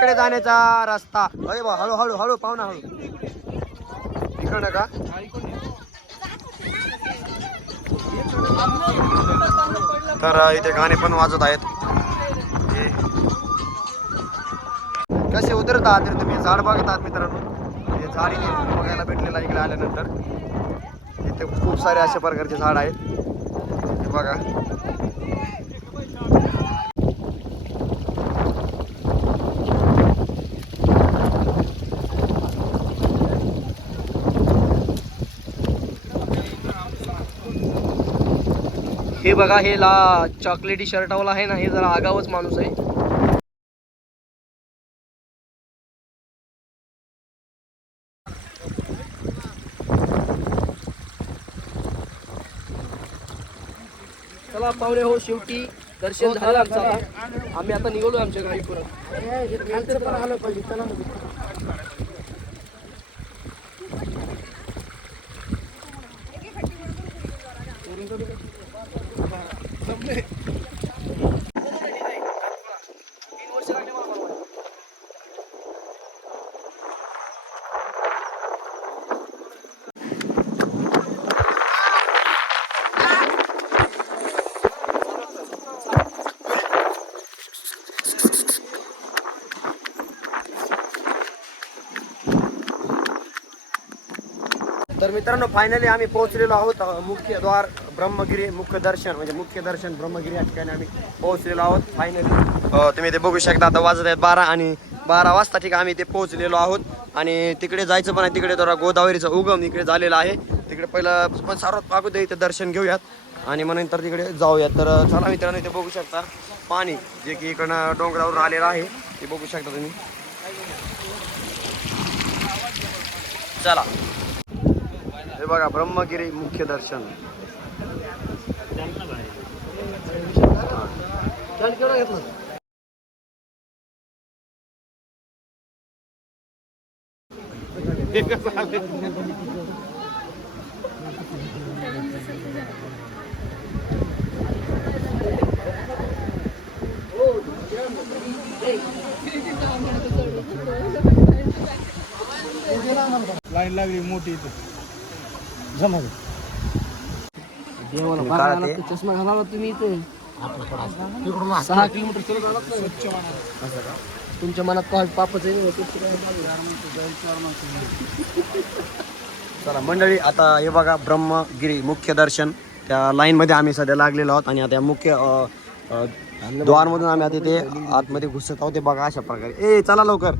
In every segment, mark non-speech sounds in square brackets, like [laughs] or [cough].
तिकडे जाण्याचा रस्ता. अरे बा हळू हळू हळू पाहुणा हळू. इकडं का तर इथे गाणे पण वाजत आहेत. हे. कसे उतरत आहात तुम्ही झाड बघत आहात मित्रांनो. हे झाड इथे बघायला भेटलेलं इकडे आल्यानंतर. इथे खूप सारे अशा प्रकारचे झाड आहेत. बघा. हे बघा हे ला चॉकलेटी शर्टावाला आहे ना हे जरा आगावच माणूस आहे. चला पाहुणे हो शेवटी दर्शन झालं आमचं आम्ही आता निघालो आमच्या गाडी परत तर मित्रांनो फायनली आम्ही पोहोचलेलो आहोत मुख्य द्वार ब्रह्मगिरी मुख्य दर्शन म्हणजे मुख्य दर्शन ब्रह्मगिरी या ठिकाणी आम्ही पोहोचलेलो आहोत फायनली तुम्ही ते बघू शकता आता वाजत आहेत बारा आणि बारा वाजता ठीक आम्ही ते पोहोचलेलो आहोत. आणि तिकडे जायचं पण आहे तिकडे जरा गोदावरीचा उगम इकडे झालेला आहे. तिकडे पहिलं पण सर्वात अगोदर इथे दर्शन घेऊयात. आणि मग नंतर तिकडे जाऊयात. तर चला मित्रांनो इथे बघू शकता पाणी जे की इकडनं डोंगरावरून आलेलं आहे ते बघू शकता तुम्ही. चला. बघा ब्रह्मगिरी मुख्य दर्शन. लाईन लागली मोठी इथं. ते. चष्मा घालावा तुम्ही इथे. सहा किलोमीटर चलत आलात ना तुमच्या मनात पाप पापच आहे चला मंडळी आता हे बघा ब्रह्मगिरी मुख्य दर्शन. त्या लाईन मध्ये आम्ही सध्या लागलेलो आहोत आणि आता या मुख्य द्वारमधून आम्ही आता ते आतमध्ये घुसत आहोत. ते बघा अशा प्रकारे. ए चला लवकर.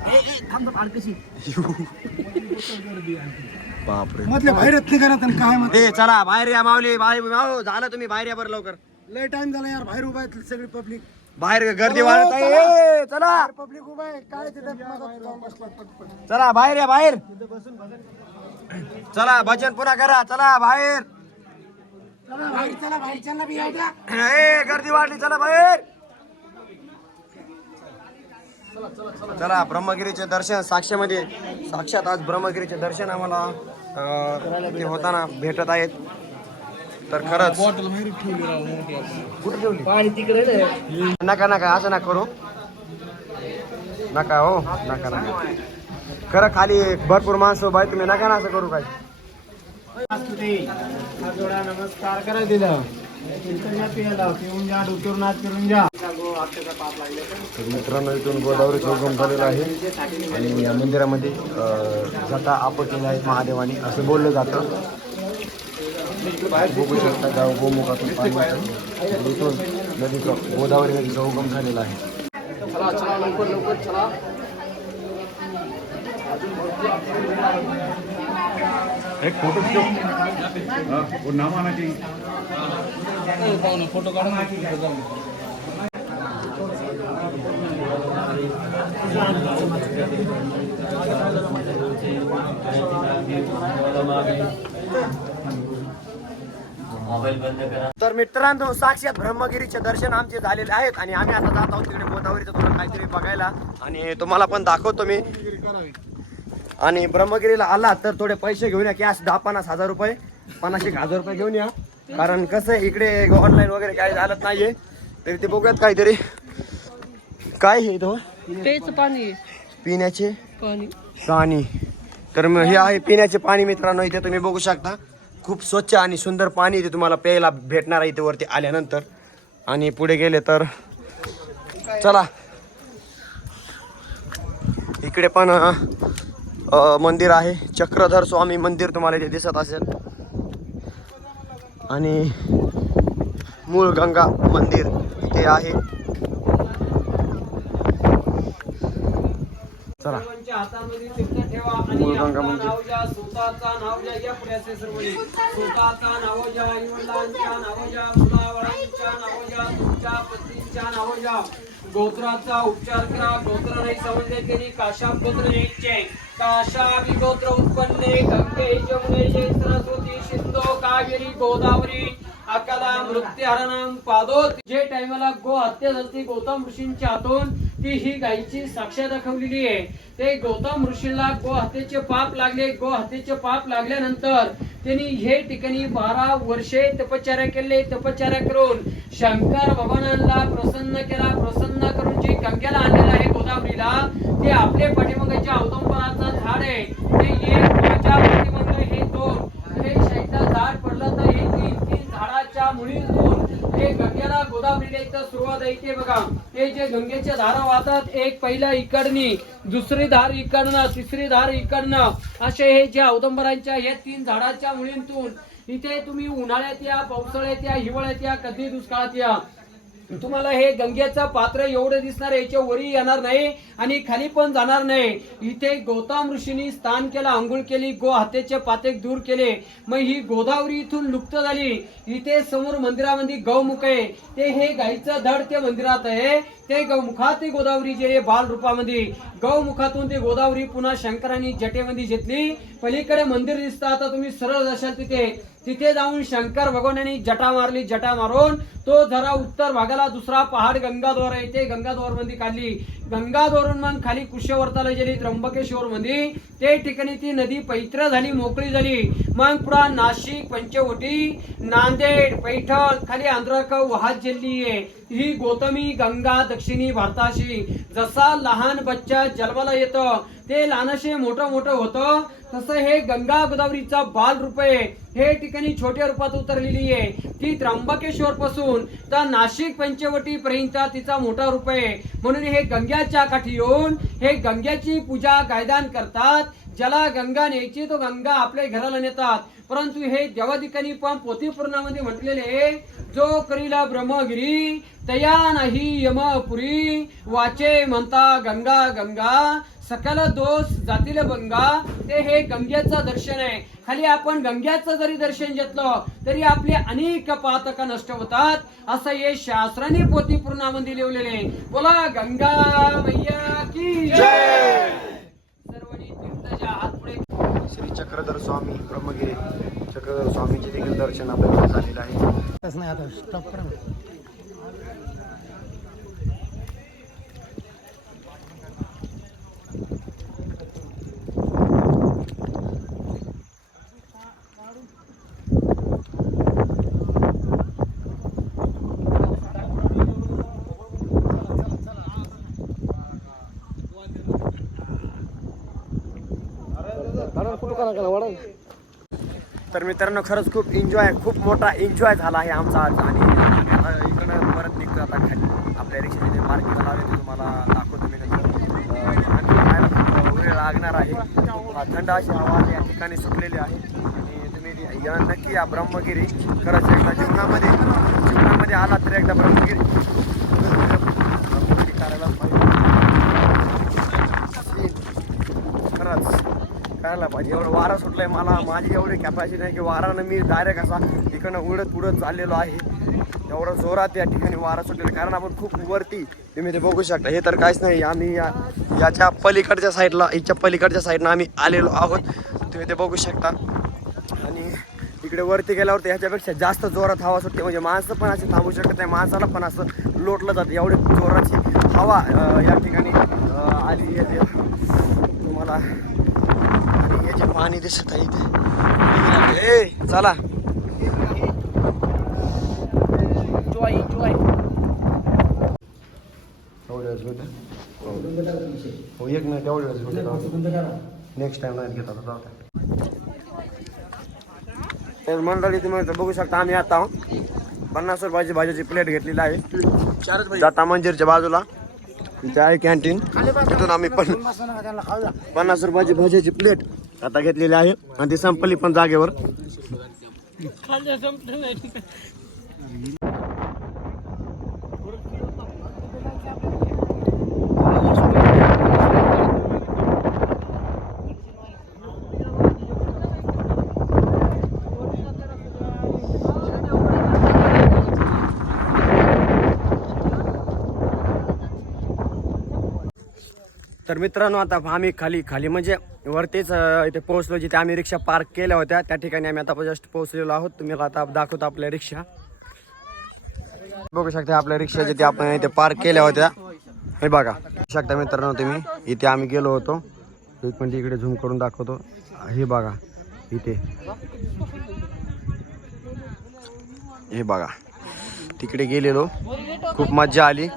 [laughs] बापरे. मधल्या बाहेरच निघा तर काय मग ए चला बाहेर या माऊली बाहेर माऊ झालं तुम्ही बाहेर या बरं लवकर. लय टाइम झाला यार बाहेर उभा आहे सगळी पब्लिक बाहेर गर्दी वाढत आहे. ए, चला. पब्लिक उभा आहे काय तिथे चला बाहेर या बाहेर. चला भजन पुन्हा करा. चला बाहेर. चला बाहेर चला बाहेर चला बी येऊ द्या. ए गर्दी वाढली चला बाहेर. चला ब्रह्मगिरीचे दर्शन साक्षामध्ये. साक्षात आज ब्रह्मगिरीचे दर्शन आम्हाला ते होताना भेटत आहेत. तर खरंच कुठे ठेवली? ना नका नका असं नका करू. नका हो नका नका. खरं खाली भरपूर माणसं आहेत तुम्ही नका ना असं करू काय नमस्कार. करा तर मित्रांनो इथून गोदावरीचा उगम झालेला आहे. आणि या मंदिरामध्ये अं, जटा आपटलेल्या आहेत महादेवाने असं बोललं जातं. बघू शकता गाव गोमुखातून पाणी इथून नदीचा गोदावरी नदीचा उगम झालेला आहे चला चला लवकर लवकर चला एक फोटो ठेव वो नाम आना चाहिए। फोटो काढून तर मित्रांनो साक्षात ब्रह्मगिरीचे दर्शन आमचे झालेले आहेत आणि आम्ही आता जात आहोत तिकडे गोदावरीचं थोडं काहीतरी बघायला. आणि तुम्हाला पण दाखवतो मी. आणि ब्रह्मगिरीला आला तर थोडे पैसे घेऊन या कॅश दहा पन्नास हजार रुपये. पन्नास एक हजार रुपये घेऊन या. कारण कसं इकडे ऑनलाईन वगैरे काही झालं नाहीये. तरी ते बघूयात काहीतरी. काय हे तो पाणी पिण्याचे? पाणी. पाणी. तर मग हे आहे पिण्याचे पाणी मित्रांनो इथे तुम्ही बघू शकता. खूप स्वच्छ आणि सुंदर पाणी इथे तुम्हाला प्यायला भेटणार आहे इथे वरती आल्यानंतर. आणि पुढे गेले तर चला. इकडे पण मंदिर आहे. चक्रधर स्वामी मंदिर तुम्हाला इथे दिसत असेल. आणि मूळ गंगा मंदिर इथे आहे. चला. हातामध्ये ठेवा आणि आपलं स्वतःचा या पुढे असे सर्व तुमच्या पत्नीच्या गोत्राचा उच्चार करा. गोत्र नाही समजले त्यांनी काशा गोत्र न्यायचे काशा विगोत्र उत्पन्ने गंगे जमुने सरस्वती सिंधू कावेरी गोदावरी. अकाला मृत्युहरणं पादो जे टायमाला गो हत्या झाली गौतम ऋषींच्या हातून ती ही गायीची साक्ष दाखवलेली आहे. ते गौतम ऋषीला गो हत्येचे पाप लागले. गो हत्येचे पाप लागल्यानंतर त्यांनी हे ठिकाणी बारा वर्षे तपश्चर्या केले. तपश्चर्या करून शंकर भगवानांना प्रसन्न केला. प्रसन्न करून जी गंगेला आणलेला आहे गोदावरीला ते आपले पाठीमागाच्या औदंबराचं झाड आहे. ते एक माझ्या पाठीमागे हे दोन हे साईडला झाड पडलं तर हे तीन तीन झाडाच्या मुळीतून हे गंगेला गोदावरीला इथे बघा हे जे गंगेच्या धारा वाहतात एक पहिला इकडनी दुसरी धार इकडनं तिसरी धार इकडनं असे हे जे औदंबरांच्या या तीन झाडाच्या मुळींतून इथे तुम्ही उन्हाळ्यात या पावसाळ्यात या हिवाळ्यात या कधी दुष्काळात या तुम्हाला हे गंगेचं पात्र एवढं दिसणार याच्या वरी येणार नाही आणि खाली पण जाणार नाही. इथे गौतम ऋषींनी स्नान केलं आंघोळ केली गो हातेचे पातेक दूर केले. मग ही गोदावरी इथून लुप्त झाली. इथे समोर मंदिरामध्ये गौमुख आहे. ते हे गाईचं धड ते मंदिरात आहे. ते गौमुखात ते गोदावरी जे बाल रूपामध्ये. गौमुखातून ते गोदावरी पुन्हा शंकरांनी जटेमध्ये घेतली. पलीकडे मंदिर दिसतं. आता तुम्ही सरळ असाल तिथे. तिथे जाऊन शंकर भगवानांनी जटा मारली जटा मारून तो जरा उत्तर भागाला दुसरा पहाड गंगाद्वार आहे ते गंगाद्वारमध्ये काढली. गंगाद्वारून मग खाली कुशवर्ताला गेली त्र्यंबकेश्वर मध्ये ते ठिकाणी ती नदी पवित्र झाली मोकळी झाली. मग पुढे नाशिक पंचवटी नांदेड पैठण खाली आंध्रक वाहत जिल्ही आहे ही गौतमी गंगा दक्षिणी भारताशी. जसा लहान बच्चा जन्माला येतं ते लहानशे मोठं मोठं होतं. तसं हे गंगा गोदावरीचा बाल रूप आहे. हे ठिकाणी छोट्या रूपात उतरलेली आहे. ती त्र्यंबकेश्वर पासून तर नाशिक पंचवटी पर्यंत तिचा मोठा रूप आहे. म्हणून हे गंगा गंग्याच्या काठी येऊन हे गंग्याची पूजा कायदान करतात. ज्याला गंगा न्यायची तो गंगा आपल्या घराला नेतात. परंतु हे देवाधिकानी पण पोथीपूर्णामध्ये म्हटलेले जो करीला ब्रह्मगिरी तया नाही यमपुरी वाचे म्हणता गंगा गंगा सकल दोष जातील गंगा ते हे गंगेचं दर्शन आहे. खाली आपण गंग्याचं जरी दर्शन घेतलं तरी आपले अनेक पातक नष्ट होतात. असं हे शास्त्राने पोथी पूर्णामध्ये लिहिलेले आहे. बोला गंगा मैया की सर्वांनी तीर्थाच्या हात पुढे श्री चक्रधर स्वामी ब्रह्मगिरी चक्रधर स्वामीचे देखील दर्शन आपल्याला झालेलं आहे. तर मित्रांनो खरंच खूप एन्जॉय खूप मोठा एन्जॉय झाला आहे आमचा आज. आणि इकडं परत निघतो आता खाली. आपल्या रिक्षाने जे मार्केटला लावले ते तुम्हाला दाखवतो मी नंतर. आणि खायला खूप वेळ लागणार आहे. थंड अशी हवा या ठिकाणी सुटलेली आहे. आणि तुम्ही नक्की या ब्रह्मगिरी. खरंच एकदा जीवनामध्ये जीवनामध्ये आला तर एकदा ब्रह्म ब्रह्मगिरी करायला पाहिजे खरंच करायला पाहिजे एवढं वारा सुटलंय मला. माझी एवढी कॅपॅसिटी नाही की वारानं मी डायरेक्ट असा इकडनं उडत उडत चाललेलो आहे. एवढं जोरात या ठिकाणी वारा सुटलेला कारण आपण खूप वरती तुम्ही ते बघू शकता. हे तर काहीच नाही. आम्ही या याच्या पलीकडच्या साईडला हिच्या पलीकडच्या साईडनं आम्ही आलेलो आहोत. तुम्ही ते बघू शकता. आणि इकडे वरती गेल्यावरती ह्याच्यापेक्षा जास्त जोरात हवा सुटते. म्हणजे माणसं पण असे थांबू शकत नाही. माणसाला पण असं लोटलं जातं. एवढी जोराची हवा या ठिकाणी आली आहे. तुम्हाला जे पाणी दिसत आहे इथे. ए चला. हो. एक होतं नेक्स्ट टाइम नाही. तर मंडळी तुम्ही इथं बघू शकता आम्ही आता पन्नास रुपयाची भाजीची प्लेट घेतलेली आहे. जाता मंजिरच्या बाजूला. तिथे आहे कॅन्टीन तिथून आम्ही पण पन्नास रुपयाची भाजीची प्लेट आता घेतलेली आहे. आणि ती संपली पण जागेवर. तर मित्रांनो आता आम्ही खाली खाली म्हणजे वरतीच इथे पोहोचलो जिथे आम्ही रिक्षा पार्क केल्या होत्या. त्या ठिकाणी आम्ही आता जस्ट पोहोचलेलो आहोत. तुम्ही आता दाखवतो आपल्या रिक्षा. बघू शकता आपल्या रिक्षा जिथे आपण इथे पार्क केल्या होत्या. हे बघा. बघू शकता मित्रांनो तुम्ही इथे आम्ही गेलो होतो. म्हणजे इकडे झूम करून दाखवतो. हे बघा इथे. हे बघा. तिकडे गेलेलो. खूप मज्जा आली.